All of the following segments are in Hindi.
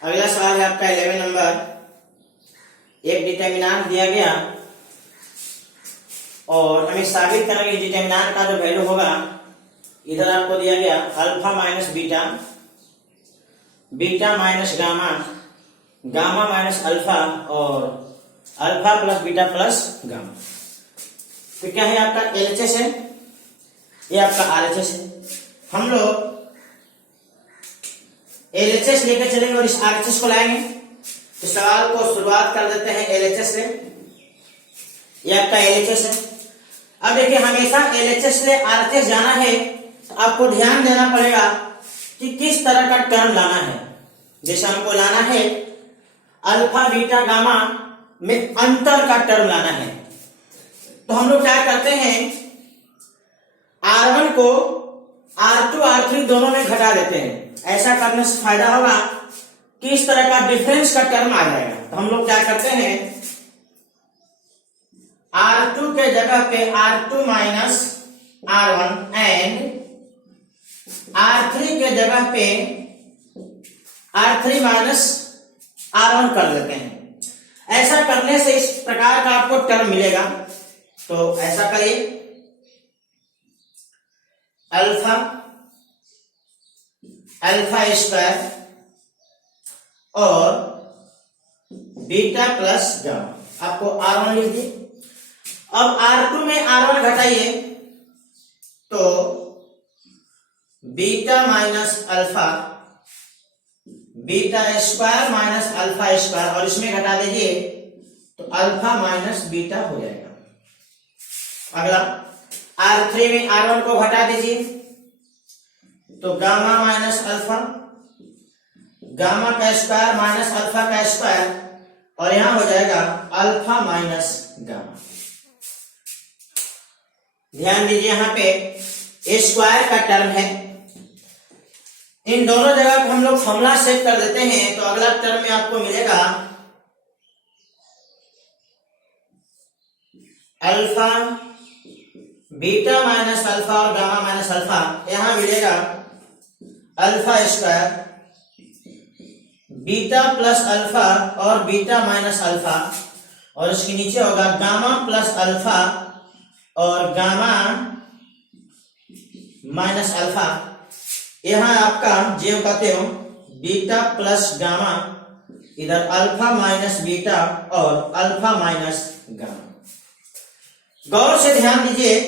अगला सवाल है आपका 11 नंबर। एक डिटर्मिनेंट दिया गया और हमें साबित करना कि डिटर्मिनेंट का जो वैल्यू होगा, इधर आपको दिया गया alpha minus beta, beta minus gamma, gamma minus alpha और alpha plus beta plus gamma. तो क्या है आपका एलएचएस है, ये आपका आरएचएस है। हम लोग एलएचएस लेकर चलेंगे और इस आरएचएस को लाएंगे। तो सवाल को शुरुआत कर देते हैं एलएचएस से। ये आपका एलएचएस है। अब देखिए, हमेशा एलएचएस से आरएचएस जाना है तो आपको ध्यान देना पड़ेगा कि किस तरह का टर्म लाना है। जैसे हमको लाना है अल्फा बीटा गामा में अंतर का टर्म लाना है, तो हम लोग क्या करते हैं, R1 को R2 R3 दोनों में घटा देते हैं। ऐसा करने से फायदा होगा कि इस तरह का डिफरेंस का टर्म आ जाएगा। तो हम लोग क्या करते हैं, R2 के जगह पे R2 minus R1 and R3 के जगह पे R3 माइनस R1 कर लेते हैं। ऐसा करने से इस प्रकार का आपको टर्म मिलेगा। तो ऐसा करिए, अल्फा अल्फा स्क्वायर और बीटा प्लस गामा, आपको R1 लिख दिए। अब R2 में R1 घटाइए तो beta minus alpha, beta square minus alpha square, और इसमें घटा दीजिए तो अल्फा माइनस बीटा हो जाएगा। अगला R3 में R1 को घटा दीजिए तो गामा माइनस अल्फा, गामा का स्क्वायर माइनस अल्फा का स्क्वायर, और यहां हो जाएगा अल्फा माइनस गामा। ध्यान दीजिए, यहां पे स्क्वायर का टर्म है। इन दोनों जगह पे हम लोग फॉर्मूला सेट कर देते हैं। तो अगला टर्म में आपको मिलेगा अल्फा बीटा माइनस अल्फा और गामा माइनस अल्फा, यहां मिलेगा alpha square beta plus alpha और बीटा माइनस अल्फा, और इसके नीचे होगा गामा प्लस अल्फा और गामा माइनस अल्फा। यहां आपका जो कहते हो बीटा प्लस गामा, इधर अल्फा माइनस बीटा और अल्फा माइनस गामा। गौर से ध्यान दीजिए,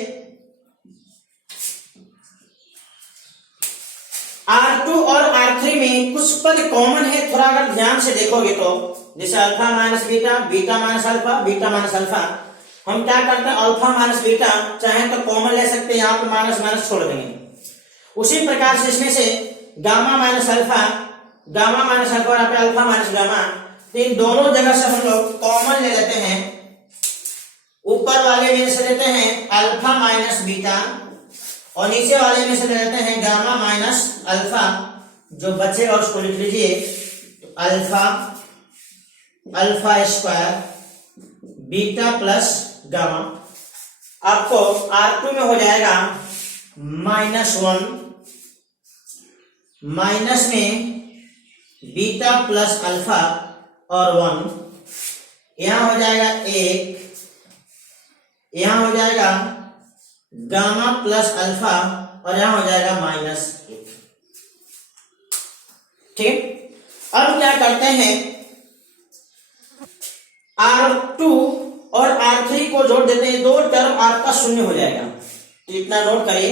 R2 और R3 में कुछ पद कॉमन है। थोड़ा अगर ध्यान से देखोगे तो, जैसे alpha minus beta, beta minus alpha, beta minus alpha, हम क्या करते हैं, अल्फा माइनस बीटा चाहे तो कॉमन ले सकते हैं, यहाँ पे माइनस माइनस छोड़ देंगे। उसी प्रकार से इसमें से gamma minus alpha, gamma minus alpha, यहाँ पे अल्फा माइनस गामा, तो इन दोनों जगह से हम लोग कॉमन ले लेते हैं। ऊपर वाले में से लेते हैं अल्फा माइनस बीटा और नीचे वाले में से ले लेते हैं गामा माइनस अल्फा। जो बचेगा उसको लिख लीजिए alpha alpha square beta plus gamma. आपको R2 में हो जाएगा -1, माइनस में बीटा प्लस अल्फा और 1, यहां हो जाएगा 1, यहां हो जाएगा गामा प्लस अल्फा और यहां हो जाएगा -1। ठीक, अब क्या करते हैं, R2 और R3 को जोड़ देते हैं, दो टर्म आपका शून्य हो जाएगा। तो इतना नोट करिए।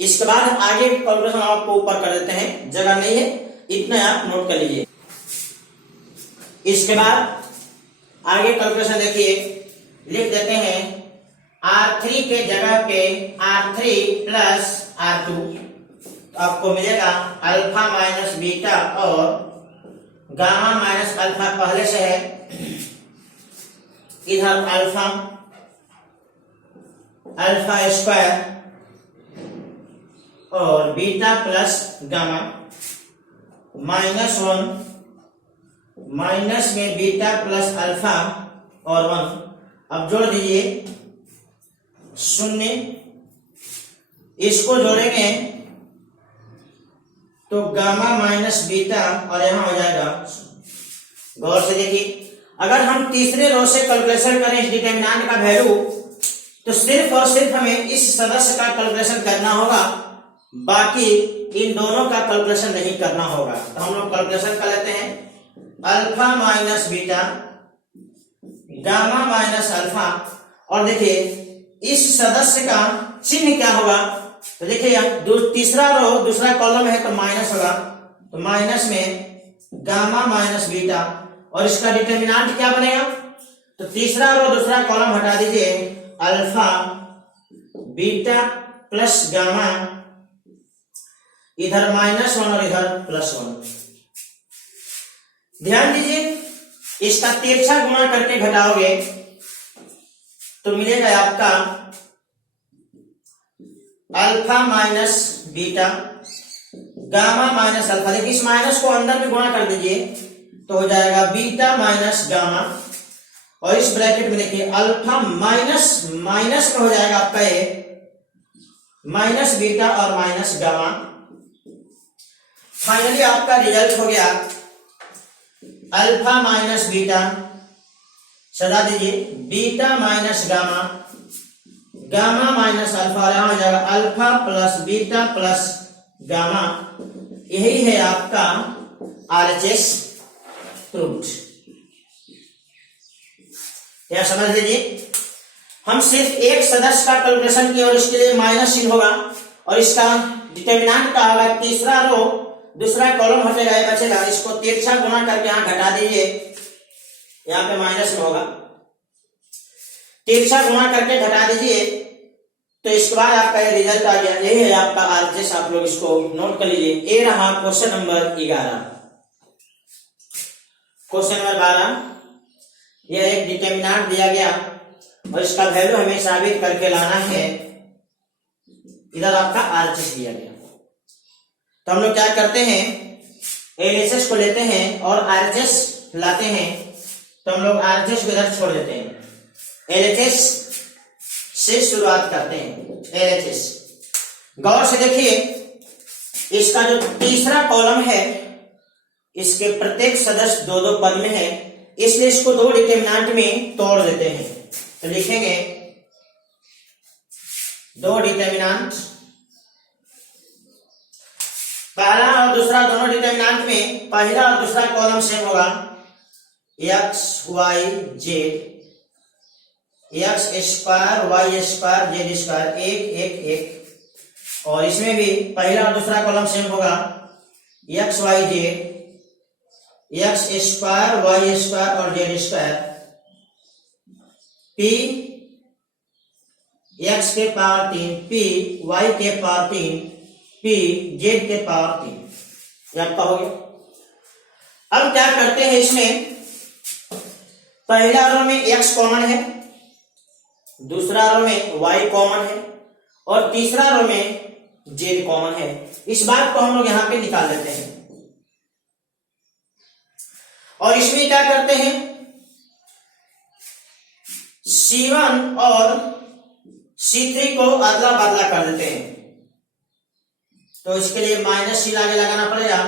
इसके बाद आगे कैलकुलेशन आपको ऊपर कर देते हैं, जगह नहीं है, इतना आप नोट कर लीजिए। इसके बाद आगे कैलकुलेशन देखिए, लिख देते हैं R3 के जगह पे R3 प्लस R2, तो आपको मिलेगा अल्फा माइनस बीटा और गामा माइनस अल्फा पहले से है, इधर अल्फा अल्फा स्क्वायर और बीटा प्लस गामा, -1 माइनस में बीटा प्लस अल्फा और 1, अब जोड़ दीजिए 0, इसको जोड़ेंगे तो गामा माइनस बीटा और यहां हो जाएगा गौर से देखिए, अगर हम तीसरे रो से कैलकुलेशन करें इस डिटरमिनेंट का वैल्यू, तो सिर्फ और सिर्फ हमें इस सदस्य का कैलकुलेशन करना होगा, बाकी इन दोनों का कैलकुलेशन नहीं करना होगा। तो हम लोग कैलकुलेशन कर लेते हैं, alpha minus beta gamma minus alpha. और देखिए इस सदस्य का चिन्ह क्या होगा, तो देखिए तीसरा रो दूसरा कॉलम है तो माइनस होगा, तो माइनस में गामा माइनस बीटा, और इसका डिटरमिनेंट क्या बनेगा, तो तीसरा रो दूसरा कॉलम हटा दीजिए, अल्फा बीटा प्लस गामा, इधर -1 और इधर +1। ध्यान दीजिए, इसका तिरछा गुणा करके घटाओगे तो मिलेगा आपका alpha minus beta gamma minus alpha. देखिए इस माइनस को अंदर भी गुणा कर दीजिए तो हो जाएगा बीटा माइनस गामा, और इस ब्रैकेट में देखिए अल्फा माइनस माइनस में हो जाएगा आपका ये माइनस बीटा और माइनस गामा। फाइनली आपका रिजल्ट हो गया अल्फा माइनस बीटा, सजा दीजिए beta minus gamma, gamma minus alpha, यहां हो जाएगा alpha plus beta plus gamma. यही है आपका RHS प्रूव्ड। यह समझ लीजिए, हम सिर्फ एक सदस्य का कैलकुलेशन किए और इसके लिए माइनस चिन्ह होगा, और इसका डिटरमिनेंट का होगा तीसरा रो दूसरा कॉलम हटेगा, ये बचेगा, इसको तिरछा गुणा करके यहां घटा दीजिए, यहाँ पे माइनस में होगा, तिरछा गुणा करके घटा दीजिए, तो इसके बाद आपका ये रिजल्ट आ गया। यही है आपका RHS, आप लोग इसको नोट कर लीजिए। ये रहा क्वेश्चन नंबर 11। क्वेश्चन नंबर 12, यह एक डिटरमिनेंट दिया गया और इसका वैल्यू हमें साबित करके लाना है। इधर आपका RHS दिया गया, तो हम लोग क्या करते हैं, LHS को लेते हैं और RHS लाते हैं, तो हम लोग RHS को इधर छोड़ देते हैं, LHS से शुरुआत करते हैं। LHS गौर से देखिए, इसका जो तीसरा कॉलम है इसके प्रत्येक सदस्य दो दो पद में है, इसलिए इसको दो डिटरमिनेंट में तोड़ देते हैं। तो लिखेंगे दो डिटरमिनेंट, पहला और दूसरा दोनों डिटरमिनेंट में पहला और दूसरा कॉलम सेम होगा, x y z, x square y square z square 1 1 1, और इसमें भी पहला और दूसरा कॉलम सेम होगा, x y z, x square y square और z स्क्वायर, p x के पावर 3, p y के पावर 3, p z के पावर 3, आपका हो गया। अब क्या करते हैं, इसमें पहला रो में x कॉमन है, दूसरा रो में y कॉमन है, और तीसरा रो में z कॉमन है। इस बात को हम लोग यहां पे निकाल लेते हैं, और इसमें क्या करते हैं, C1 और C3 को अदला बदला कर देते हैं। तो इसके लिए माइनस C आगे लगाना पड़ेगा,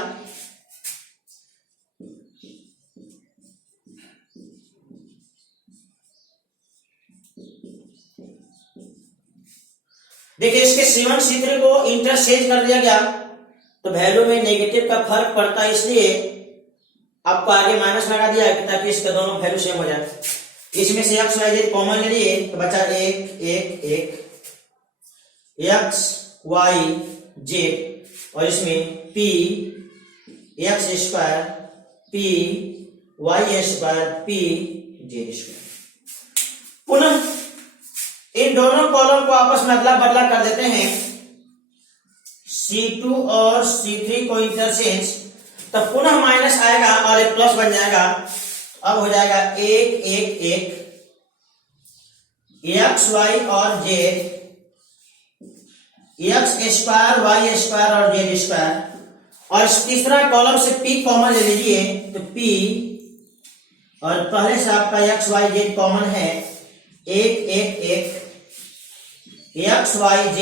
देखिए इसके C1 C3 को इंटरचेंज कर दिया गया तो वैल्यू में नेगेटिव का फर्क पड़ता है, इसलिए आपको आगे माइनस लगा दिया ताकि इसके दोनों वैल्यू सेम हो जाए। इसमें से x y z कॉमन ले लिए तो बचा 1 1 1, x y z, और इसमें p x square p y square p z square. पुनः इन दोनों कॉलम को आपस में अदला बदला कर देते हैं, C2 और C3 को इंटरचेंज, तो पुनः माइनस आएगा और एक प्लस बन जाएगा। अब हो जाएगा 1 1 1, x y और z, x square y square और z स्क्वायर, और इस तीसरा कॉलम से p कॉमन ले लीजिए तो p, और पहले से आपका x y z कॉमन है, 1 1 1, x y z,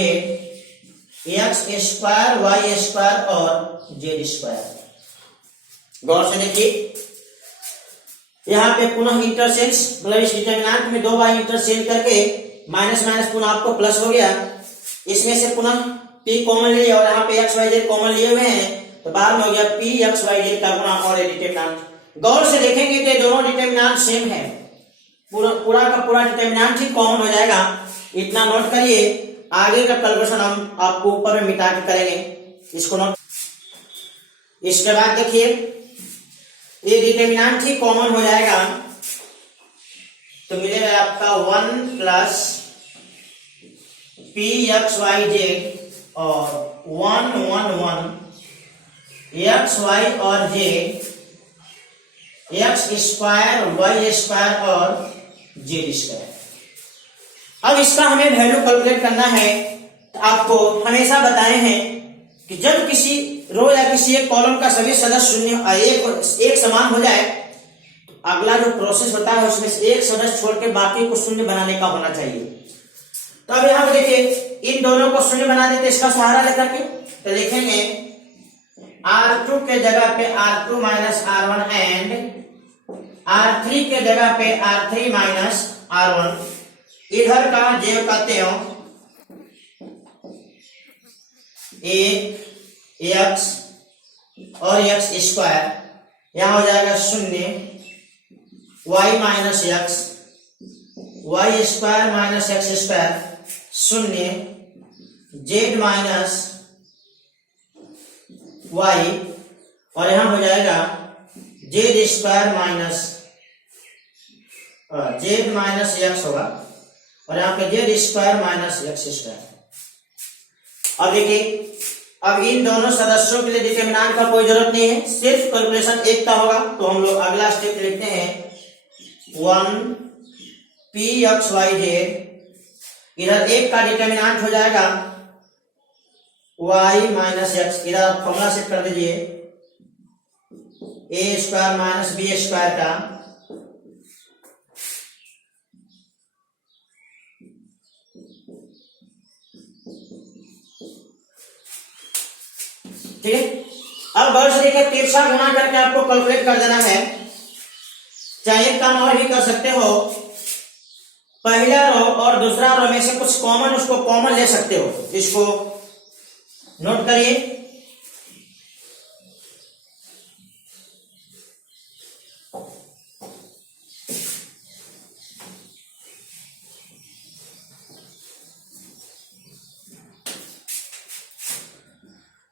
x square y square और z स्क्वायर। गौर से देखिए, यहाँ पे पुनः इंटरचेंज, मतलब इस डिटर्मिनेंट में 2 बार इंटरचेंज करके माइनस माइनस पुनः आपको प्लस हो गया। इसमें से पुनः p कॉमन लिए और यहाँ पे x y z कॉमन लिए हुए हैं, तो बाद में हो गया p x y z का गुणा और डिटर्मिनेंट। गौर से देखेंगे तो दोनों डिटर्मिनेंट सेम है, पूरा का पूरा डिटर्मिनेंट ही कॉमन हो जाएगा। इतना नोट करिए, आगे का कैलकुलेशन हम आपको ऊपर में मिटा के करेंगे, इसको नोट। इसके बाद देखिए ये डिटर्मिनेंट ही कॉमन हो जाएगा, तो मिलेगा आपका 1 plus p x y z और 1 1 1 एक्स वाई और z, x square y square और जेड स्क्वायर। अब इसका हमें वैल्यू कैलकुलेट करना है। तो आपको हमेशा बताए हैं कि जब किसी रो या किसी एक कॉलम का सभी सदस्य शून्य एक समान हो जाए, तो अगला जो प्रोसेस होता है उसमें से एक सदस्य छोड़ के बाकी को शून्य बनाने का होना चाहिए। तो अब यहाँ पे देखिए इन दोनों को शून्य बना देते इसका सहारा लेकर के, तो लिखेंगे R2 के जगह पे R2 minus R1 and R3 के जगह पे R3 माइनस R1। इधर का जेव कहते हो 1 x और x स्क्वायर, यहां हो जाएगा 0 y minus x, y square minus x square 0 z minus y, और यहां हो जाएगा z square minus z minus x होगा, और यहाँ पे z square minus x square. अब देखिए अब इन दोनों सदस्यों के लिए डिटर्मिनेंट का कोई जरूरत नहीं है, सिर्फ कैलकुलेशन एक का होगा। तो हम लोग अगला स्टेप लिखते हैं 1 p x y z, इधर एक का डिटर्मिनेंट हो जाएगा y माइनस x, इधर फॉर्मूला सेट कर दीजिए a square minus b square का, ठीक है। अब गौर से देखिए तिरछा गुणा करके आपको कैलकुलेट कर देना है। चाहे एक काम और भी कर सकते हो, पहला रो और दूसरा रो में से कुछ कॉमन उसको कॉमन ले सकते हो, इसको नोट करिए।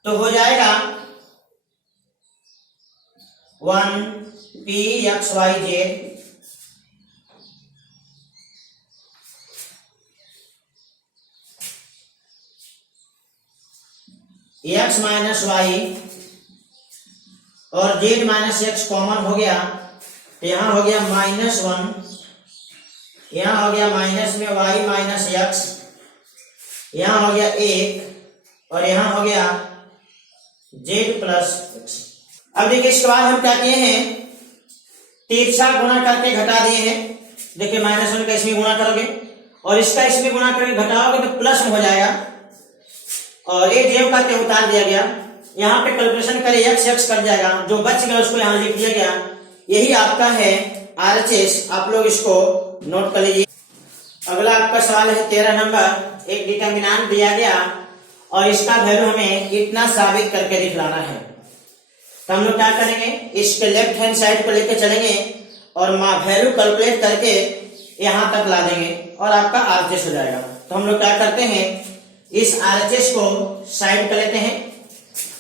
तो हो जाएगा 1 p x y z x minus y और z माइनस एक्स कॉमन हो गया, तो यहां हो गया -1, यहां हो गया माइनस में y माइनस एक्स, यहां हो गया 1 और यहां हो गया z प्लस एक्स। अब देखिए इसके बाद हम क्या किए हैं, तिरछा गुणा करके घटा दिए हैं। देखिए -1 का इसमें गुणा करोगे और इसका इसमें गुणा करके घटाओगे तो प्लस में हो जाएगा, और ये जेव का उतार दिया गया। यहाँ पे कैलकुलेशन करें x x कट जाएगा, जो बच गया उसको यहाँ लिख दिया गया। यही आपका है RHS, आप लोग इसको नोट कर लीजिए। अगला आपका सवाल है 13 नंबर। एक डिटर्मिनेंट दिया गया और इसका वैल्यू हमें इतना साबित करके दिखलाना है। तो हम लोग क्या करेंगे, इसके लेफ्ट हैंड साइड को लेके चलेंगे और वैल्यू कैलकुलेट करके यहां तक ला देंगे और आपका RHS हो जाएगा। तो हम लोग क्या करते हैं, इस RHS को साइड कर लेते हैं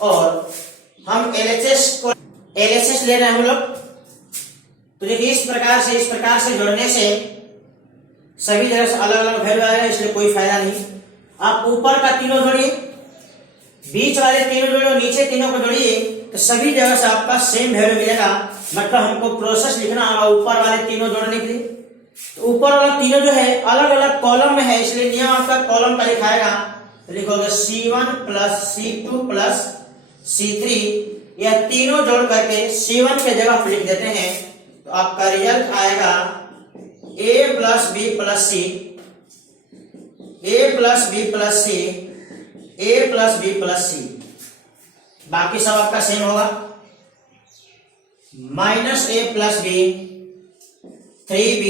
और हम LHS ले रहे हैं हम लोग। तो देखिए इस प्रकार से जोड़ने से सभी जगह से अलग अलग वैल्यू आएगा, इसलिए कोई फायदा नहीं। आप ऊपर का तीनों जोड़िए, बीच वाले तीनों जोड़िए और नीचे तीनों को जोड़िए, तो सभी जगह से आपका सेम वैल्यू मिलेगा। मतलब हमको प्रोसेस लिखना होगा ऊपर वाले तीनों जोड़ने के लिए। तो ऊपर वाला तीनों जो है अलग अलग कॉलम में है, इसलिए नियम आपका कॉलम का लिखाएगा। तो लिखोगे C1 plus C2 plus C3, यह तीनों जोड़ करके C1 के जगह लिख देते हैं। तो आपका रिजल्ट आएगा A plus B plus C, A plus B plus C, A plus B plus C। बाकी सब आपका सेम होगा। -A plus B 3b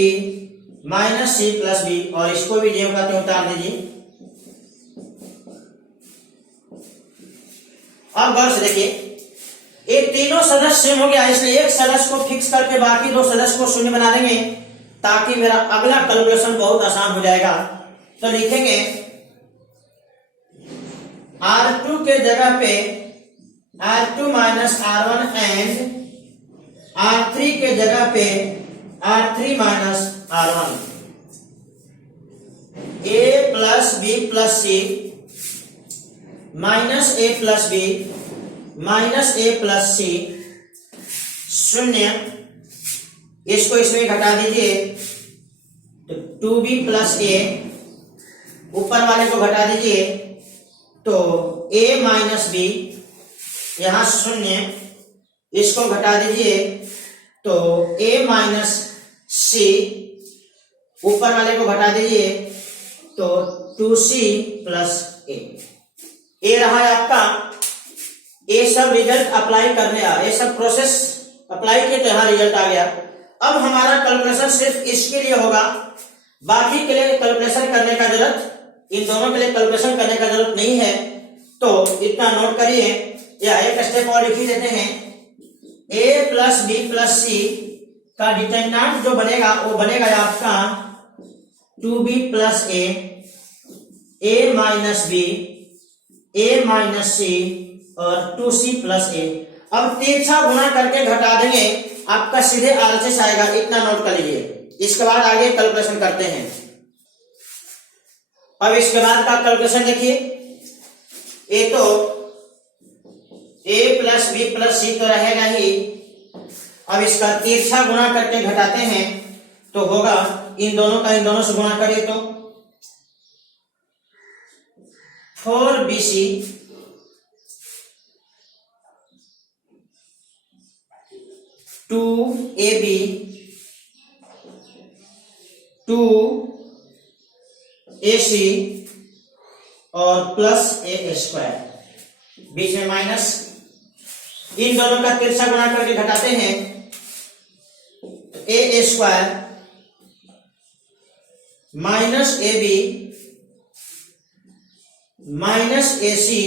minus c plus b, और इसको भी जो का उतार दीजिए। अब गौर से देखिए, ये तीनों सदस्य सेम हो गया, इसलिए एक सदस्य को फिक्स करके बाकी दो सदस्य को शून्य बना देंगे ताकि मेरा अगला कैलकुलेशन बहुत आसान हो जाएगा। तो लिखेंगे R2 के जगह पे R2 minus R1 and R3 के जगह पे R3 minus R1। A plus B plus C minus A plus B minus A plus C शून्य, इसको इसमें घटा दीजिए तो 2b प्लस ए, ऊपर वाले को घटा दीजिए तो a माइनस बी, यहां शून्य, इसको घटा दीजिए तो a माइनस सी, ऊपर वाले को घटा दीजिए तो 2c प्लस ए। ये रहा है आपका, ये सब रिजल्ट अप्लाई करने ये सब प्रोसेस अप्लाई किए तो यहाँ रिजल्ट आ गया। अब हमारा कैलकुलेशन सिर्फ इसके लिए होगा, बाकी के लिए कैलकुलेशन करने का जरूरत, इन दोनों के लिए कैलकुलेशन करने का जरूरत नहीं है। तो इतना नोट करिए, या एक स्टेप और लिख ही देते हैं। a plus B plus C का डिटरमिनेंट जो बनेगा वो बनेगा आपका 2b plus A minus B, a minus C और 2c प्लस ए। अब तिरछा गुणा करके घटा देंगे, आपका सीधे आरएचएस आएगा, इतना नोट कर लीजिए। इसके बाद आगे कैलकुलेशन करते हैं। अब इसके बाद का कैलकुलेशन देखिए, ये तो a प्लस बी प्लस सी तो रहेगा ही। अब इसका तिरछा गुणा करके घटाते हैं तो होगा, इन दोनों का इन दोनों से गुणा करिए तो 4bc 2ab 2ac और प्लस ए स्क्वायर, बीच में माइनस, इन दोनों का तिरछा गुणा करके घटाते हैं तो A square minus A B minus A C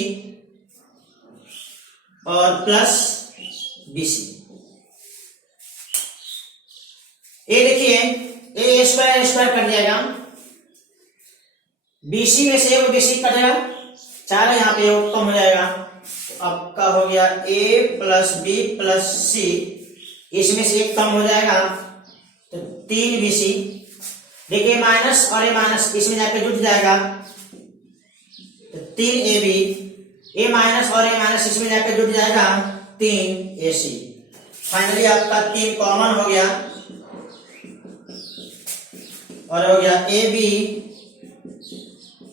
और प्लस बी सी। ये देखिए, ए स्क्वायर कट जाएगा, बीसी में से बीसी कटेगा, चार यहाँ पे कम हो जाएगा, तो आपका हो गया ए प्लस बी प्लस सी, इसमें से एक कम हो जाएगा तो 3bc। देखिए माइनस और ए माइनस इसमें जाके जुट जाएगा तो 3ab, ए माइनस और ए माइनस इसमें जाके जुट जाएगा 3ac। फाइनली आपका 3 कॉमन हो गया और हो गया ab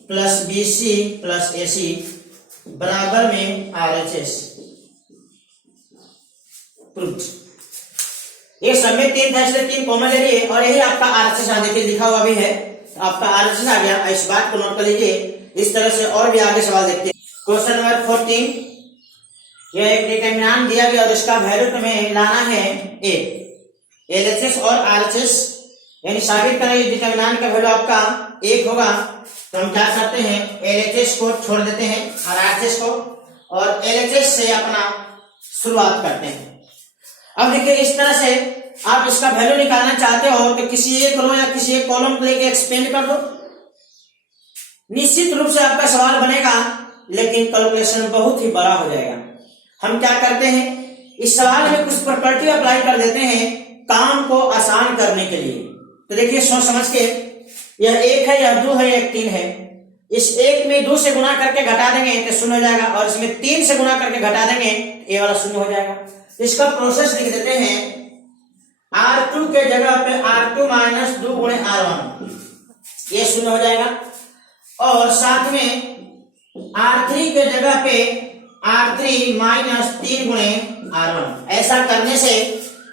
plus bc plus ac बराबर में RHS प्रूफ। ये सब में 3 था इसलिए 3 कॉमन ले लिए और यही आपका RHS देखिए लिखा हुआ भी है, तो आपका RHS आ गया। इस बात को नोट कर लीजिए। इस तरह से और भी आगे सवाल देखते हैं। क्वेश्चन नंबर 14, यह एक डिटरमिनेंट दिया गया और इसका वैल्यू तुम्हें लाना है ए। LHS और RHS यानी साबित करें डिटरमिनेंट का वैल्यू आपका 1 होगा, तो हम क्या करते हैं, LHS को छोड़ देते हैं और RHS को, और LHS से अपना शुरुआत करते हैं। अब देखिए इस तरह से आप इसका वैल्यू निकालना चाहते हो तो किसी एक रो या किसी एक कॉलम को लेके एक्सपेंड कर दो, निश्चित रूप से आपका सवाल बनेगा, लेकिन कैलकुलेशन बहुत ही बड़ा हो जाएगा। हम क्या करते हैं, इस सवाल में कुछ प्रॉपर्टी अप्लाई कर देते हैं काम को आसान करने के लिए। तो देखिए सोच समझ के, यह 1 है, यह 2 है, यह 3 है, इस 1 में 2 से गुणा करके घटा देंगे तो 0 हो जाएगा, और इसमें 3 से गुणा करके घटा देंगे तो ये वाला 0 हो जाएगा। इसका प्रोसेस लिख देते हैं, R2 के जगह पे R2 माइनस 2 गुणे R1, ये 0 हो जाएगा, और साथ में R3 के जगह पे R3 माइनस 3 गुणे R1। ऐसा करने से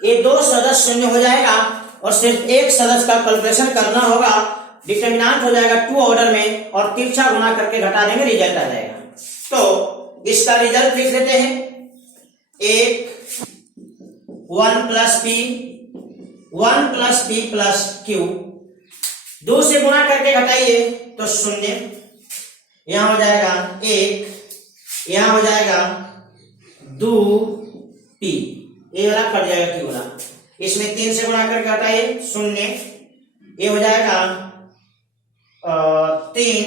ये 2 सदस्य 0 हो जाएगा और सिर्फ एक सदस्य का कैलकुलेशन करना होगा। डिटरमिनेंट हो जाएगा 2 ऑर्डर में और तिरछा गुणा करके घटा देंगे, रिजल्ट आ जाएगा। तो इसका रिजल्ट लिख देते हैं, 1 plus p 1 plus P plus Q, 2 से गुणा करके घटाइए तो 0, यहां हो जाएगा 1, यहां हो जाएगा 2p, ये वाला कट जाएगा क्यू वाला, इसमें 3 से गुणा करके घटाइए 0, ये हो जाएगा 3,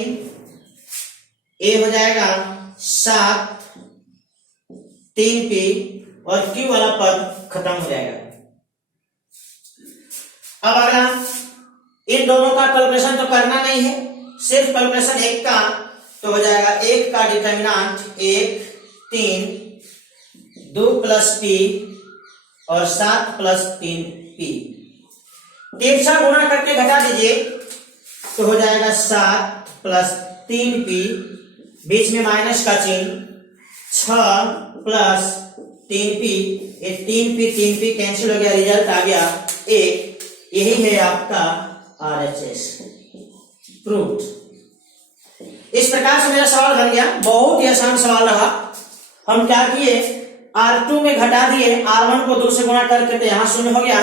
ये हो जाएगा 7, 3p और क्यू वाला पद खत्म हो जाएगा। अब अगला, इन दोनों का कैलकुलेशन तो करना नहीं है, सिर्फ कैलकुलेशन एक का, तो हो जाएगा 1 का डिटर्मिनेंट 1, 3, 2 प्लस पी और 7 प्लस 3p, 3 से गुणा करके घटा दीजिए तो हो जाएगा 7 प्लस 3p, बीच में माइनस का चिन्ह, 6 प्लस 3p, ये 3p कैंसिल हो गया, रिजल्ट आ गया 1, यही है आपका RHS प्रूव्ड। इस प्रकार से मेरा सवाल बन गया, बहुत ही आसान सवाल रहा। हम क्या किए, R2 में घटा दिए, R1 को 2 से गुणा करके तो यहाँ 0 हो गया,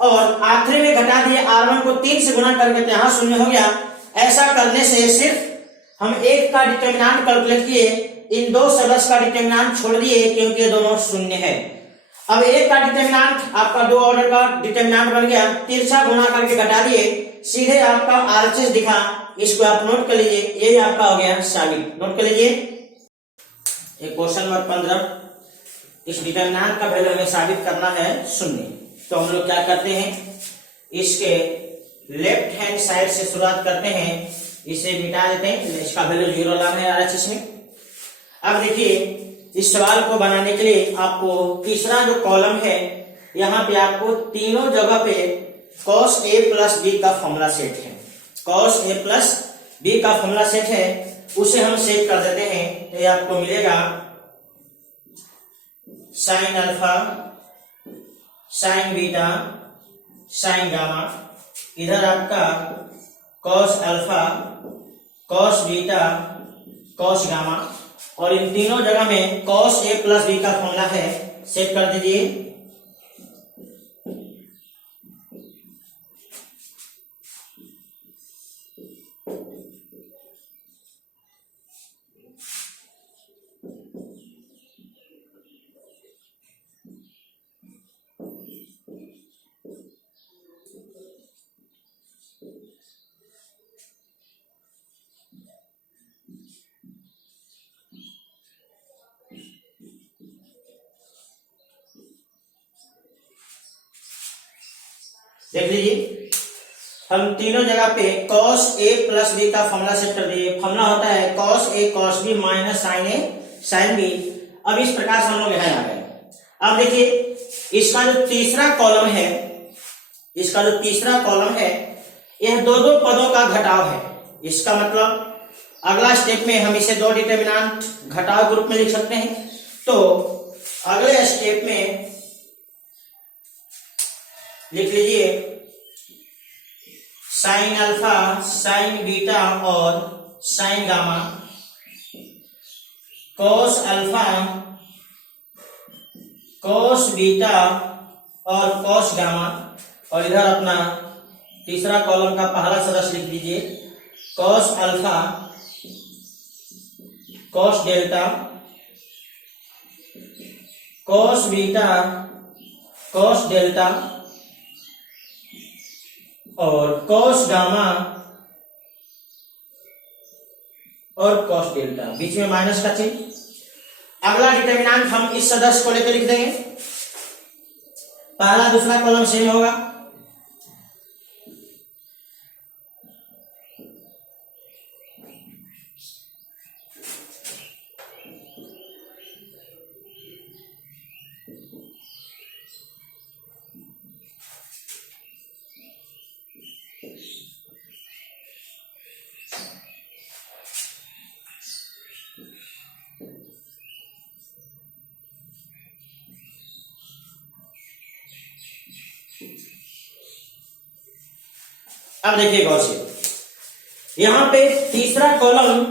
और R3 में घटा दिए, R1 को 3 से गुणा करके तो यहाँ 0 हो गया। ऐसा करने से सिर्फ हम 1 का डिटर्मिनेंट कैलकुलेट किए, इन 2 सदस्य का डिटर्मिनेंट छोड़ दिए क्योंकि ये दोनों 0 है। अब 1 का डिटर्मिनेंट आपका 2 ऑर्डर का डिटर्मिनेंट बन गया, 3 से गुणा करके घटा दिए, सीधे आपका RHS दिखा, इसको आप नोट कर लीजिए, यही आपका हो गया साबित। नोट कर लीजिए, एक क्वेश्चन नंबर 15, इस डिटर्मिनेंट का वैल्यू हमें साबित करना है 0। तो हम लोग क्या करते हैं, इसके लेफ्ट हैंड साइड से शुरुआत करते हैं, इसे मिटा देते हैं, इसका वैल्यू 0 लाना है RHS में। अब देखिए, इस सवाल को बनाने के लिए आपको तीसरा जो कॉलम है, यहाँ पे आपको तीनों जगह पे cos a प्लस b का फॉर्मूला सेट है, cos a प्लस b का फॉर्मूला सेट है, उसे हम सेट कर देते हैं। तो ये आपको मिलेगा sine alpha, sign beta, sign gamma, इधर आपका cos alpha, cos beta, cos gamma, और इन तीनों जगह में cos a प्लस b का फॉर्मूला है, सेट कर दीजिए। देख लीजिए, हम तीनों जगह पे cos a प्लस b का फॉर्मूला सेट कर दिए। फॉर्मूला होता है cos a cos b minus sine a sine b। अब इस प्रकार से हम लोग यहाँ आ गए। अब देखिए, इसका जो तीसरा कॉलम है, इसका जो तीसरा कॉलम है, यह दो पदों का घटाव है। इसका मतलब अगला स्टेप में हम इसे 2 डिटर्मिनेंट घटाव ग्रुप में लिख सकते हैं। तो अगले स्टेप में लिख लीजिए साइन अल्फा, साइन बीटा और sign gamma, cos alpha, cos beta और cos गामा, और इधर अपना तीसरा कॉलम का पहला सदस्य लिख दीजिए cos alpha, cos delta, cos beta, cos delta और cos गामा और cos डेल्टा, बीच में माइनस का चिन्ह। अगला डिटर्मिनेंट हम इस सदस्य को लेकर लिख देंगे, पहला दूसरा कॉलम सेम होगा। अब देखिए गौर से, यहां पे तीसरा कॉलम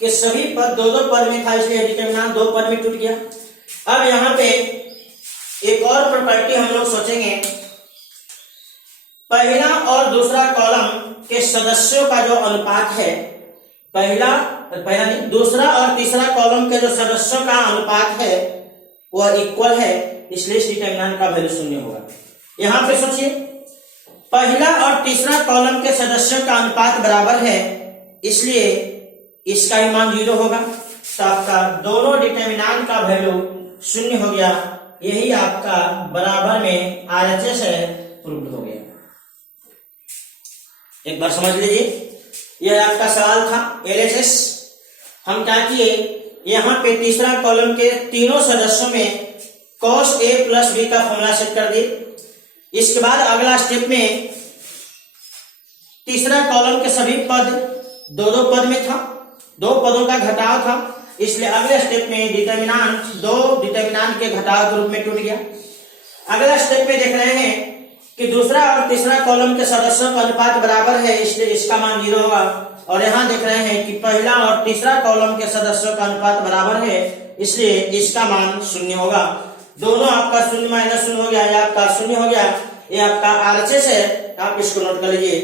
के सभी पद 2-2 पद में था, इसलिए डिटर्मिनेंट 2 पद में टूट गया। अब यहां पे एक और प्रॉपर्टी हम लोग सोचेंगे पहला और दूसरा कॉलम के सदस्यों का जो अनुपात है, पहला नहीं, दूसरा और तीसरा कॉलम के जो सदस्यों का अनुपात है वह इक्वल है, इसलिए इस डिटरमिनेंट का वैल्यू शून्य होगा। यहां पे सोचिए, पहला और तीसरा कॉलम के सदस्यों का अनुपात बराबर है, इसलिए इसका ही मान 0 होगा। तो आपका दोनों डिटरमिनेंट का वैल्यू शून्य हो गया। यही आपका बराबर में RHS है, प्रूव्ड हो गया। एक बार समझ लीजिए, यह आपका सवाल था LHS। हम क्या किए, यहाँ पे तीसरा कॉलम के तीनों सदस्यों में cos A प्लस B का फॉर्मूला सेट कर दिए। इसके बाद अगला स्टेप में तीसरा कॉलम के सभी पद दो पद में था, 2 पदों का घटाव था, इसलिए अगले स्टेप में डिटरमिनेंट 2 डिटरमिनेंट के घटाव के रूप में टूट गया। अगला स्टेप में देख रहे हैं कि दूसरा और तीसरा कॉलम के सदस्यों का अनुपात बराबर है, इसलिए इसका मान 0 होगा। और यहाँ देख रहे हैं कि पहला और तीसरा कॉलम के सदस्यों का अनुपात बराबर है, इसलिए इसका मान 0 होगा। दोनों आपका 0 माइनस 0 हो गया, ये आपका 0 हो गया। ये आपका RHS है, आप इसको नोट कर लीजिए।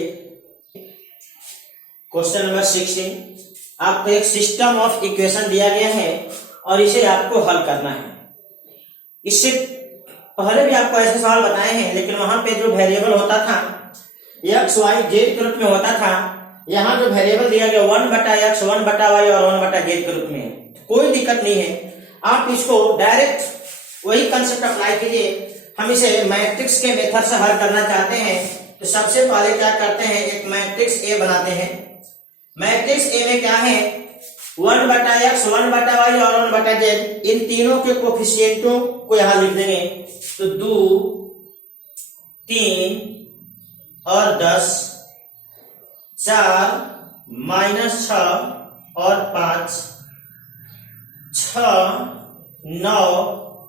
क्वेश्चन नंबर 16, आपको एक सिस्टम ऑफ इक्वेशन दिया गया है और इसे आपको हल करना है। इससे पहले भी आपको ऐसे सवाल बताए हैं, लेकिन वहां पे जो वेरिएबल होता था x y z के रूप में होता था, यहाँ जो वेरिएबल दिया गया 1/x 1/y और 1/z के रूप में है, कोई दिक्कत नहीं है। आप इसको डायरेक्ट वही कंसेप्ट अप्लाई कीजिए। हम इसे मैट्रिक्स के मेथड से हल करना चाहते हैं, तो सबसे पहले क्या करते हैं, एक मैट्रिक्स A बनाते हैं। मैट्रिक्स A में क्या है, 1/x 1/y और 1/z, इन तीनों के कोफिशिएंटों को यहां लिख देंगे। तो 2 3 और 10, 4 -6 और 5, 6 9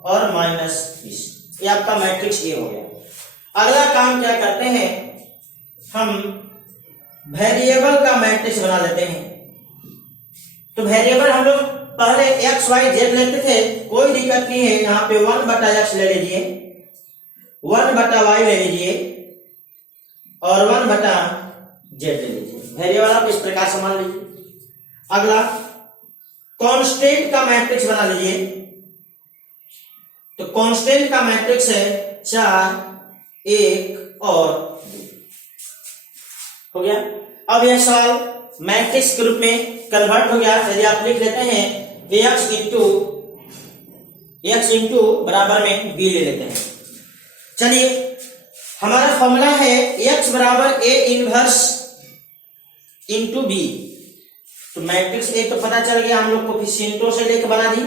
और -20। ये आपका मैट्रिक्स A हो गया। अगला काम क्या करते हैं, हम वेरिएबल का मैट्रिक्स बना लेते हैं। तो वेरिएबल हम लोग पहले x y z लेते थे, कोई दिक्कत नहीं है। यहाँ पे 1/x ले लीजिए, 1/y ले लीजिए और 1/z ले लीजिए। वेरिएबल आप इस प्रकार से मान लीजिए। अगला कांस्टेंट का मैट्रिक्स बना लीजिए। तो कांस्टेंट का मैट्रिक्स है 4 1 और 2 हो गया। अब यह सवाल मैट्रिक्स के रूप में कन्वर्ट हो गया। यदि आप लिख लेते हैं x इंटू बराबर में b ले लेते हैं। चलिए, हमारा फॉर्मूला है x बराबर a इनवर्स इंटू b। तो मैट्रिक्स A तो पता चल गया, हम लोग कोफिशिएंटों से लेकर बना दी।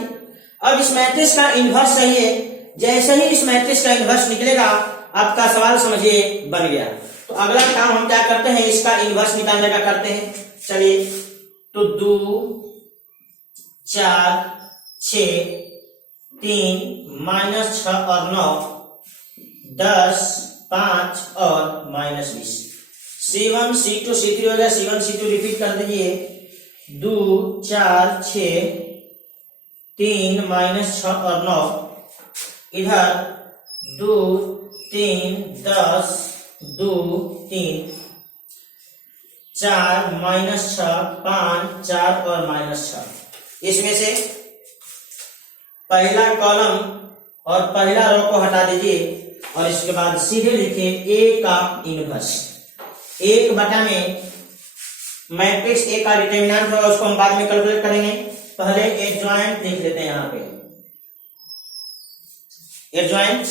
अब इस मैट्रिक्स का इनवर्स चाहिए। जैसे ही इस मैट्रिक्स का इनवर्स निकलेगा, आपका सवाल समझिए बन गया। तो अगला काम हम क्या करते हैं, इसका इनवर्स निकालने का करते हैं। चलिए, तो 2 4 6 3 -6 और 9 10 5 और -20। C1 C2 C3 हो गया। C1 C2 रिपीट कर दीजिए। 2 4 6 3 -6 और 9, इधर 2 3 10 2 3 4 -6 5 4 और -6। इसमें से पहला कॉलम और पहला रो को हटा दीजिए और इसके बाद सीधे लिखिए A का इनवर्स। 1 में मैट्रिक्स A का डिटरमिनेंट होगा, उसको हम बाद में कैलकुलेट करेंगे। पहले एडजॉइंट लिख लेते हैं। यहाँ पे एडजॉइंट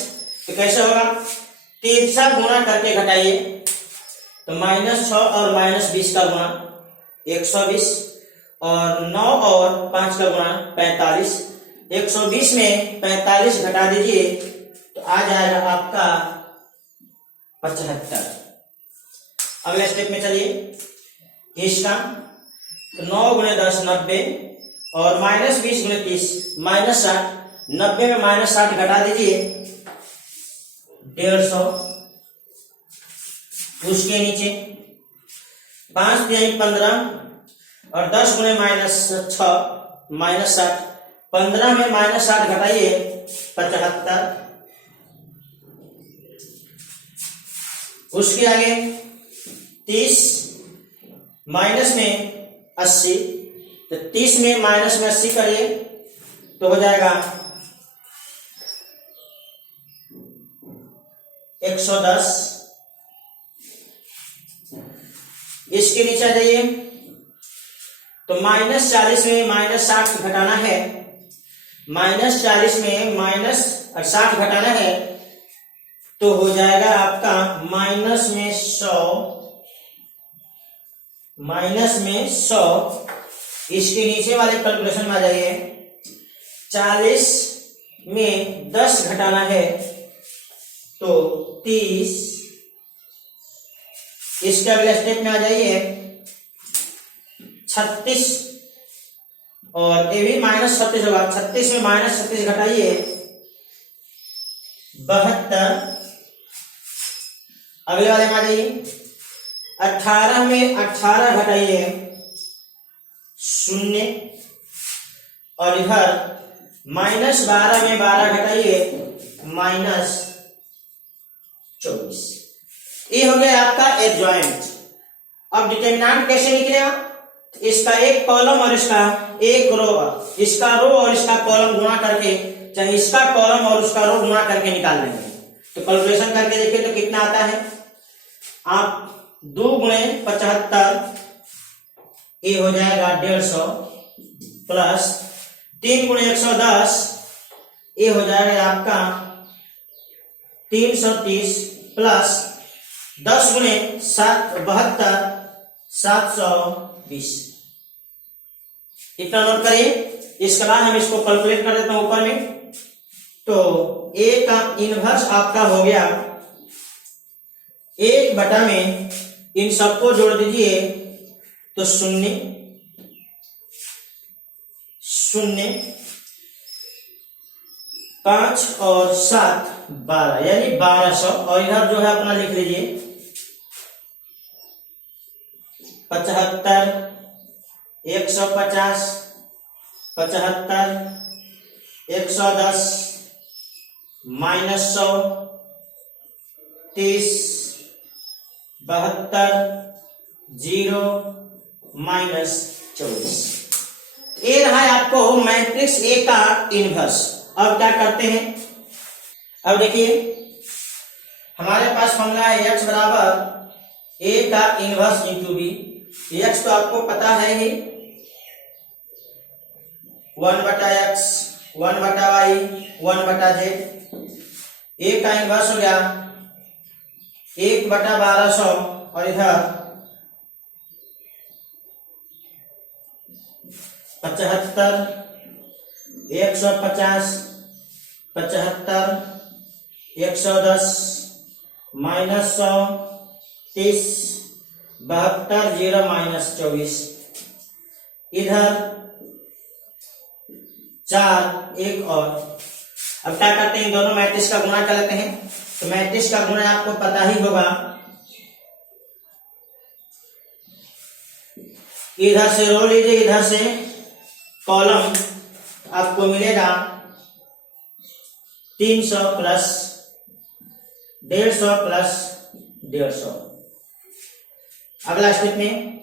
तो कैसे होगा, तिरछा गुणा करके घटाइए। तो -6 और -20 का गुणा 120 और 9 और 5 का गुणा 45। 120 में 45 घटा दीजिए तो आ जाएगा आपका 75। अगले स्टेप में चलिए, इसका तो 9 × 10 90 और -20 × 30 -60। 90 में -60 घटा दीजिए 150। उसके नीचे 5 × 15 और 10 × -6 -60। 15 में -60 घटाइए 75। उसके आगे 30 माइनस में 80, तो 30 में माइनस में 80 करिए तो हो जाएगा 110। इसके नीचे आ जाइए, तो -40 में -60 घटाना है, -40 में -60 घटाना है तो हो जाएगा आपका माइनस में 100। इसके नीचे वाले कैलकुलेशन में आ जाइए, 40 में 10 घटाना है तो 30। इसके अगले स्टेप में आ जाइए 36, और ये भी -36 होगा, 36 में -36 घटाइए 72। अगले वाले में आ जाइए, 18 में 18 घटाइए 0, और इधर -12 में 12 घटाइए -24। ये हो गया आपका एडजॉइंट। अब डिटरमिनेंट कैसे निकलेगा? इसका एक कॉलम और इसका एक रो, इसका रो और इसका कॉलम गुणा करके, चाहे इसका कॉलम और उसका रो गुणा करके निकाल लेंगे। तो कैलकुलेशन करके देखिए तो कितना आता है। आप 2 गुणे 75, ये हो जाएगा 150, प्लस 3 गुणे 110, ये हो जाएगा आपका 330, प्लस 10 गुणे 72, 720। इतना नोट करिए। इसके बाद हम इसको कैलकुलेट कर देते हैं ऊपर में। तो a का इनवर्स आपका हो गया 1 में इन सबको जोड़ दीजिए तो 0 0, 5 और 7 12, यानी 1200। और इधर जो है अपना लिख लीजिए 75, 150, 75, 110, -100, 30, 72, 0, -24। ये रहा है आपको मैट्रिक्स ए का इनवर्स। अब क्या करते हैं? अब देखिए हमारे पास फॉर्मूला है x बराबर ए का इनवर्स इंटू बी। x तो आपको पता है ही, 1/x, 1/y, 1/z। ए का इनवर्स हो गया 1/1200, और इधर 75, 150, 75, 110, -100, 30, 72, 0, -24। इधर 4, 1 और। अब क्या करते हैं, दोनों मैट्रिक्स का गुणा कर लेते हैं। तो मैट्रिक्स का गुणा आपको पता ही होगा, इधर से रो लीजिए, इधर से कॉलम, आपको मिलेगा 300 प्लस 150 प्लस 150। अगला स्टेप में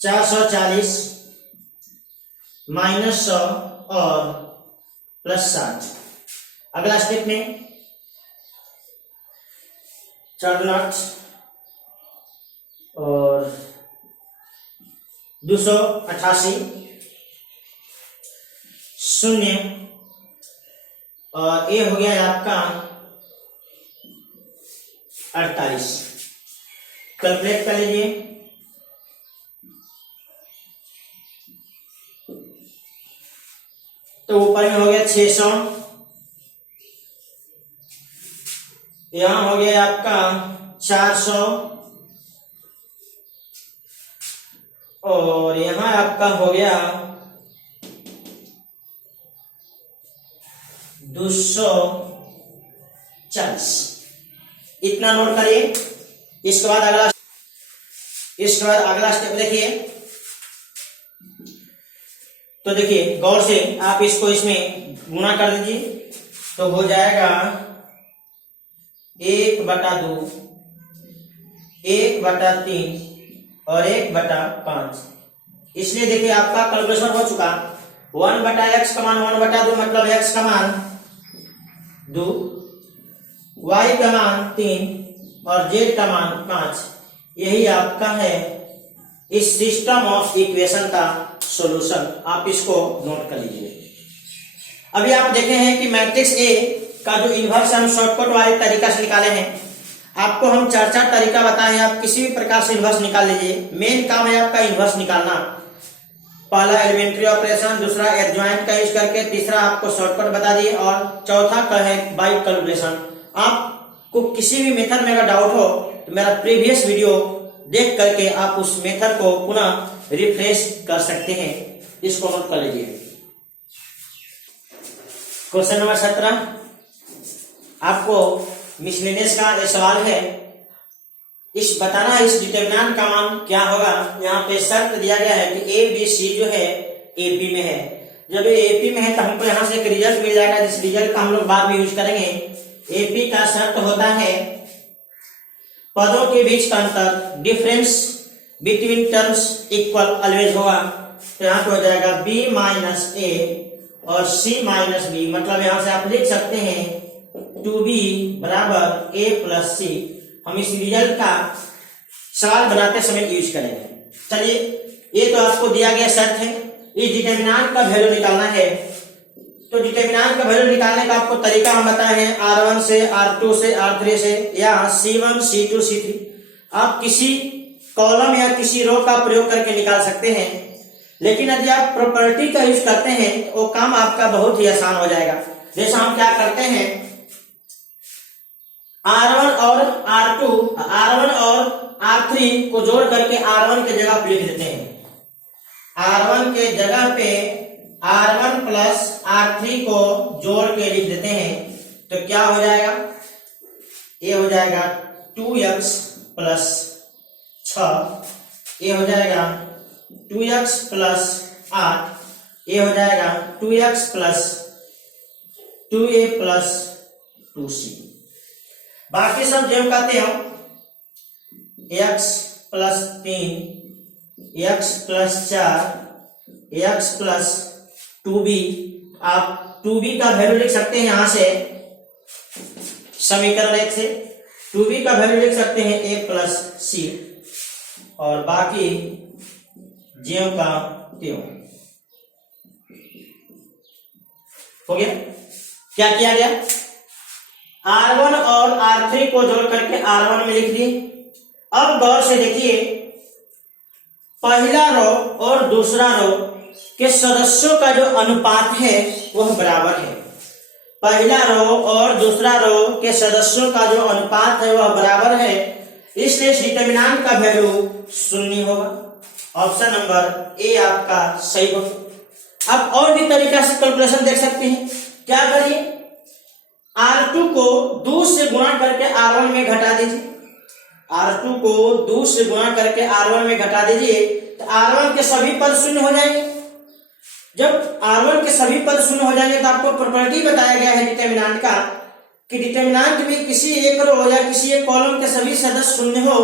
440 -100 और +60। अगला स्टेप में 4 और 288, 0, और ये हो गया आपका 48। कैलकुलेट कर लीजिए। तो ऊपर में हो गया 600, यहां हो गया आपका 400, और यहां आपका हो गया 240। इतना नोट करिए। इसके बाद अगला स्टेप देखिए। तो देखिए गौर से आप इसको इसमें गुणा कर दीजिए तो हो जाएगा 1/1200 1/2, 1/3 और 1/5। इसलिए देखिए आपका कैलकुलेशन हो चुका। 1/x का मान 1/2 मतलब x का मान 2, y का मान 3 और z का मान 5। यही आपका है इस सिस्टम ऑफ इक्वेशन का सॉल्यूशन। आप इसको नोट कर लीजिए। अभी आप देखे हैं कि मैट्रिक्स ए का जो इन्वर्स हम शॉर्टकट वाले तरीका से निकाले हैं। आपको हम 4 तरीका बताए हैं, आप किसी भी प्रकार से इन्वर्स निकाल लीजिए। मेन काम है आपका इन्वर्स निकालना। पहला एलिमेंट्री ऑपरेशन, दूसरा एडजॉइंट का यूज करके, तीसरा आपको शॉर्टकट बता दिए और चौथा का है बाय कैलकुलेशन। आपको किसी भी मेथड में अगर डाउट हो तो मेरा प्रीवियस वीडियो देख करके आप उस मेथड को पुनः रिफ्रेश कर सकते हैं। इसको नोट कर लीजिए। क्वेश्चन नंबर 17 आपको मिसलेनियस का सवाल है। इस बताना इस डिटरमिनेंट का मान क्या होगा। यहाँ पे शर्त दिया गया है कि ए बी सी जो है एपी में है। जब ये एपी में है तो हमको यहाँ से एक रिजल्ट मिल जाएगा, जिस रिजल्ट का हम लोग बाद में यूज करेंगे। एपी का शर्त होता है पदों के बीच का अंतर, difference between terms equal always होगा। तो यहाँ पे हो जाएगा बी माइनस ए और सी माइनस बी, मतलब यहाँ से आप लिख सकते हैं 2b बराबर a प्लस सी। हम इस रिजल्ट का सवाल बनाते समय यूज करेंगे। चलिए, ये तो आपको दिया गया शर्त है। इस डिटरमिनेंट का वैल्यू निकालना है। तो डिटरमिनेंट का वैल्यू निकालने का आपको तरीका हम बताए हैं, R1 से R2 से R3 से या C1 C2 C3। आप किसी कॉलम या किसी रो का प्रयोग करके निकाल सकते हैं, लेकिन यदि आप प्रॉपर्टी का यूज करते हैं तो वो काम आपका बहुत ही आसान हो जाएगा। जैसे हम क्या करते हैं, R1 और R3 को जोड़ करके R1 के जगह पे लिख देते हैं। R1 के जगह पे R1 प्लस R3 को जोड़ के लिख देते हैं। तो क्या हो जाएगा, ये हो जाएगा 2x प्लस 6, ये हो जाएगा 2x प्लस 8, ये हो जाएगा 2x plus 2a plus 2c। बाकी सब जो कहते हो x plus 3, x plus 4, x plus 2b। आप 2b का वैल्यू लिख सकते हैं यहाँ से समीकरण 1 से 2b का वैल्यू लिख सकते हैं a प्लस c और बाकी ज्यों का त्यों। हो गया। क्या किया गया, R1 और R3 को जोड़ करके R1 में लिख दिए। अब गौर से देखिए, पहला रो और दूसरा रो के सदस्यों का जो अनुपात है वह बराबर है। पहला रो और दूसरा रो के सदस्यों का जो अनुपात है वह बराबर है, इसलिए इस डिटरमिनेंट का वैल्यू 0 होगा। ऑप्शन नंबर ए आपका सही होगा। आप और भी तरीका से कैलकुलेशन देख सकते हैं। क्या करिए, R2 को 2 से गुणा करके R1 में घटा दीजिए। R2 को 2 से गुणा करके R1 में घटा दीजिए तो R1 के सभी पद 0 हो जाएंगे। जब R1 के सभी पद 0 हो जाएंगे तो आपको प्रॉपर्टी बताया गया है डिटरमिनेंट का कि डिटरमिनेंट में किसी एक रो या किसी एक कॉलम के सभी सदस्य 0 हो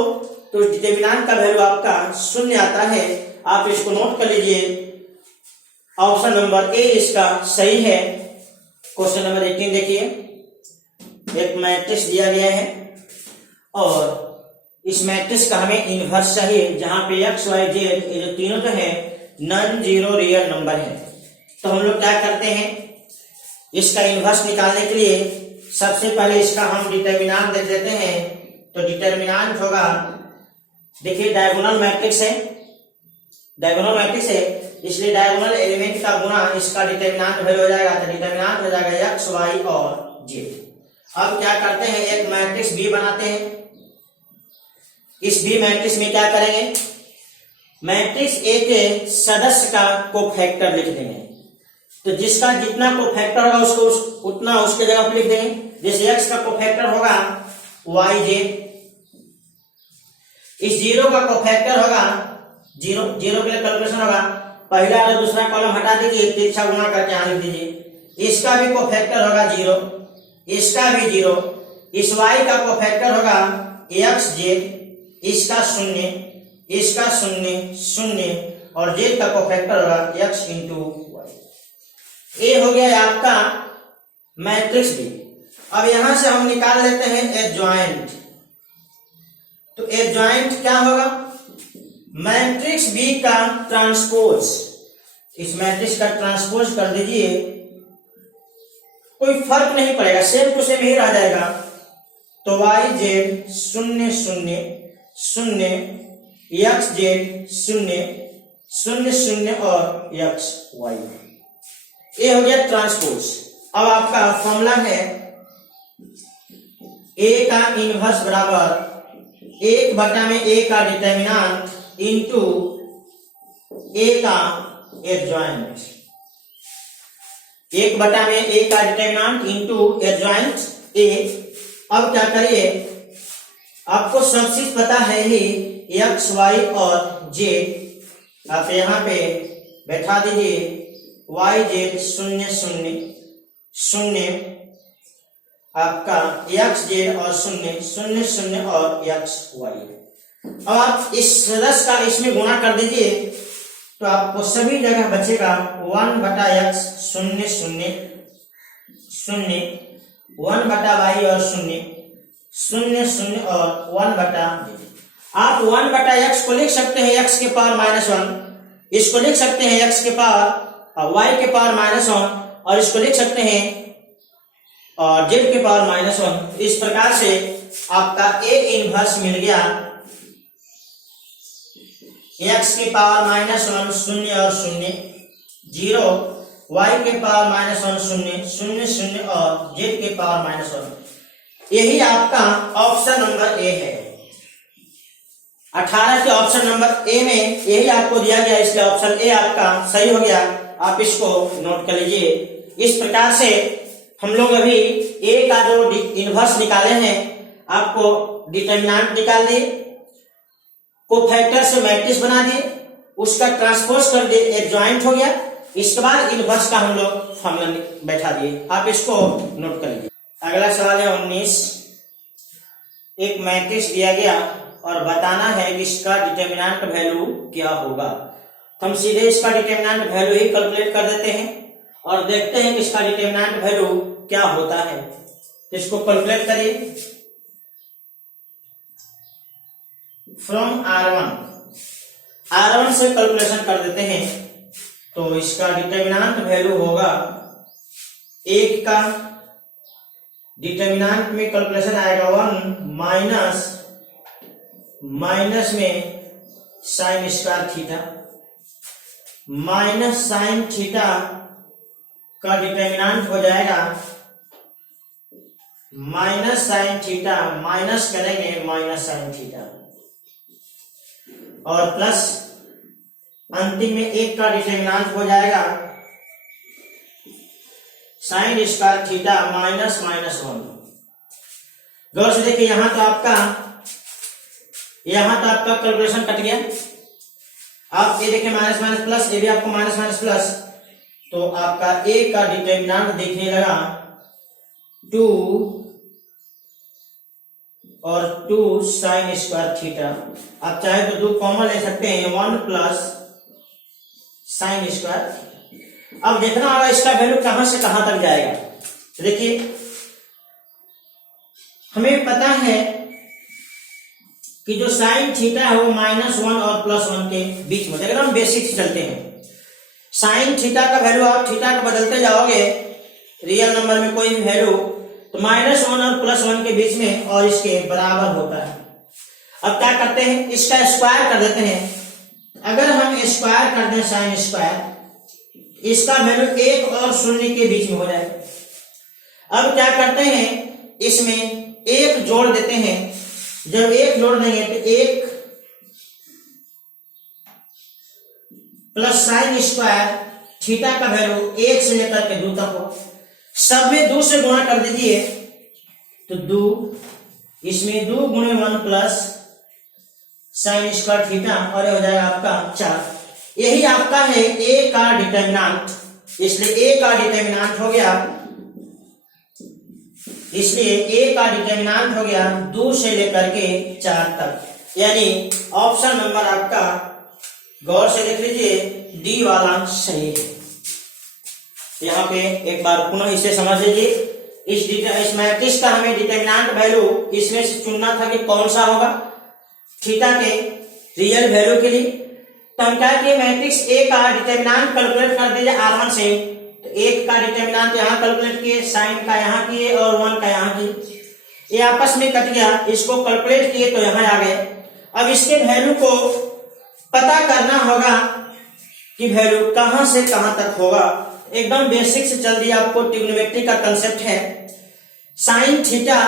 तो डिटरमिनेंट का वैल्यू आपका 0 आता है। आप इसको नोट कर लीजिए। ऑप्शन नंबर ए इसका सही है। क्वेश्चन नंबर 18 देखिए, एक मैट्रिक्स दिया गया है और इस मैट्रिक्स का हमें इनवर्स चाहिए, जहां पे x y z ये जो तीनों तो है नॉन जीरो रियल नंबर है। तो हम लोग क्या करते हैं, इसका इनवर्स निकालने के लिए सबसे पहले इसका हम डिटरमिनेंट देख देते हैं। तो डिटरमिनेंट होगा, देखिए डायगोनल मैट्रिक्स है, डायगोनल मैट्रिक्स है इसलिए डायगोनल एलिमेंट का गुणा इसका डिटरमिनेंट वैल्यू हो जाएगा। तो डिटरमिनेंट हो जाएगा x y और z। अब क्या करते हैं, एक मैट्रिक्स B बनाते हैं। इस B मैट्रिक्स में क्या करेंगे, मैट्रिक्स A के सदस्य का कोफैक्टर लिख देंगे। तो जिसका जितना कोफैक्टर होगा उसको उतना उसके जगह पर लिख देंगे। जैसे x का कोफैक्टर होगा yj, इस 0 का कोफैक्टर होगा 0, 0 के लिए कैलकुलेशन होगा पहला और दूसरा कॉलम हटा दीजिए, तिरछा गुणा करके यहाँ लिख दीजिए। इसका भी कोफैक्टर होगा 0, इसका भी 0, इस y का कोफैक्टर होगा एक्स जेड, इसका शून्य, इसका शून्य शून्य और z का कोफैक्टर होगा x इंटू वाई। ये हो गया आपका मैट्रिक्स बी। अब यहां से हम निकाल लेते हैं एडजॉइंट। तो एडजॉइंट क्या होगा? मैट्रिक्स बी का ट्रांसपोज, इस मैट्रिक्स का ट्रांसपोज कर दीजिए, कोई फर्क नहीं पड़ेगा, सेम टू सेम ही रह जाएगा। तो वाई जेड शून्य शून्य शून्य, एक्स जेड शून्य शून्य शून्य और एक्स वाई। ये हो गया ट्रांसपोज। अब आपका फॉर्मूला है ए का इनवर्स बराबर 1/a का डिटर्मिनेंट इंटू ए का एडजॉइंट। 1/a का डिटर्मिनेंट इंटू एडजॉइंट ए। अब क्या करिए, आपको सब चीज पता है ही, एक्स वाई और जेड आप यहां पे बैठा दीजिए। वाई जेड शून्य शून्य शून्य, आपका एक्स जेड और शून्य शून्य शून्य और एक्स वाई। अब आप इस रस का इसमें गुणा कर दीजिए तो आपको सभी जगह बचेगा 1/x शून्य शून्य शून्य, 1/y और शून्य शून्य शून्य और 1/z। आप 1/x को लिख सकते हैं x के पावर -1, इसको लिख सकते हैं x के पावर y के पावर -1 और इसको लिख सकते हैं और z के पावर -1। इस प्रकार से आपका a इनवर्स मिल गया, x के पावर -1 शून्य और शून्य 0, y के पावर -1 शून्य शून्य शून्य और z के पावर -1। यही आपका ऑप्शन नंबर ए है। 18 के ऑप्शन नंबर ए में यही आपको दिया गया, इसलिए ऑप्शन ए आपका सही हो गया। आप इसको नोट कर लीजिए। इस प्रकार से हम लोग अभी ए का जो इनवर्स निकाले हैं, आपको डिटर्मिनेंट निकाल दिए, कोफैक्टर से मैट्रिक्स बना दिए, उसका ट्रांसपोज कर दिए, एडजॉइंट हो गया। इसके बाद इनवर्स का हम लोग फॉर्मूला बैठा दिए। आप इसको नोट कर लीजिए। अगला सवाल है 19। एक मैट्रिक्स दिया गया और बताना है कि इसका डिटर्मिनेंट वैल्यू क्या होगा। तो हम सीधे इसका डिटर्मिनेंट वैल्यू ही कैलकुलेट कर देते हैं और देखते हैं कि इसका डिटर्मिनेंट वैल्यू क्या होता है। तो इसको कैलकुलेट करिए। फ्रॉम R1 से कैलकुलेशन कर देते हैं। तो इसका डिटर्मिनेंट वैल्यू होगा 1 का डिटर्मिनेंट में कैलकुलेशन आएगा 1 माइनस में sine square theta, minus sine theta का डिटर्मिनेंट हो जाएगा माइनस साइन थीटा, माइनस करेंगे माइनस साइन थीटा और प्लस अंतिम में 1 का डिटर्मिनेंट हो जाएगा साइन स्क्वायर थीटा माइनस -1। गौर से देखिए, यहां तो आपका कैलकुलेशन कट गया। आप ये देखिए माइनस माइनस प्लस, ये भी आपको माइनस माइनस प्लस, तो आपका ए का डिटर्मिनेंट दिखने लगा 2 और 2 साइन स्क्वायर थीटा। आप चाहे तो 2 कॉमन ले सकते हैं, 1 प्लस साइन स्क्वायर। अब देखना होगा इसका वैल्यू कहां से कहां तक जाएगा। तो देखिए, हमें पता है कि जो साइन थीटा है वो -1 और +1 के बीच में। अगर हम बेसिक से चलते हैं, साइन थीटा का वैल्यू आप थीटा को बदलते जाओगे रियल नंबर में कोई भी वैल्यू, तो -1 और +1 के बीच में और इसके बराबर होता है। अब क्या करते हैं, इसका स्क्वायर कर देते हैं। अगर हम स्क्वायर कर दें साइन स्क्वायर, इसका वैल्यू 1 और 0 के बीच में हो जाएगा। अब क्या करते हैं, इसमें 1 जोड़ देते हैं। जब 1 जोड़ देंगे तो 1 प्लस साइन स्क्वायर थीटा का वैल्यू 1 से लेकर के 2 तक हो। सब में 2 से गुणा कर दीजिए तो 2, इसमें 2 गुणे 1 प्लस साइन स्क्वायर थीटा और ये हो जाएगा आपका 4। यही आपका है ए का डिटर्मिनेंट। इसलिए ए का डिटर्मिनेंट हो गया इसलिए ए का डिटर्मिनेंट हो गया 2 से लेकर के 4 तक, यानी ऑप्शन नंबर आपका गौर से देख लीजिए डी वाला सही है। यहाँ पे एक बार पुनः इसे समझ लीजिए, इस मैट्रिक्स का हमें डिटर्मिनेंट वैल्यू इसमें से चुनना था कि कौन सा होगा थीटा के रियल वैल्यू के लिए। तो हम क्या किए, मैट्रिक्स ए का डिटर्मिनेंट कैलकुलेट कर दीजिए R1 से, तो 1 का डिटर्मिनेंट यहाँ कैलकुलेट किए, साइन का यहाँ किए और 1 का यहाँ किए, ये आपस में कट गया, इसको कैलकुलेट किए तो यहाँ आ गए। अब इसके वैल्यू को पता करना होगा कि वैल्यू कहां से कहां तक होगा। एकदम बेसिक से चल दिया, आपको ट्रिग्नोमेट्री का कंसेप्ट है। साइन थीटा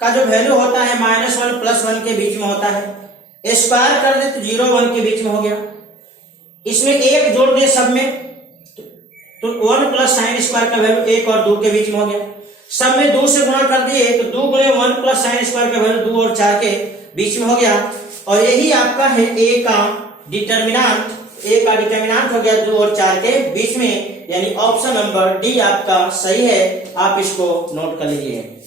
का जो वैल्यू होता है -1 + 1 के बीच में होता है, स्क्वायर कर दे तो 0 1 के बीच में हो गया, इसमें 1 जोड़ दिए सब में तो 1 + sin स्क्वायर का वैल्यू 1 और 2 के बीच में हो गया, सब में 2 से गुणा कर दिए तो 2 × 1 + sin स्क्वायर का वैल्यू 2 और 4 के बीच में हो गया। और यही आपका है ए का डिटर्मिनेंट, ए का डिटर्मिनेंट हो गया 2 और 4 के बीच में, यानी ऑप्शन नंबर डी आपका सही है। आप इसको नोट कर लीजिए।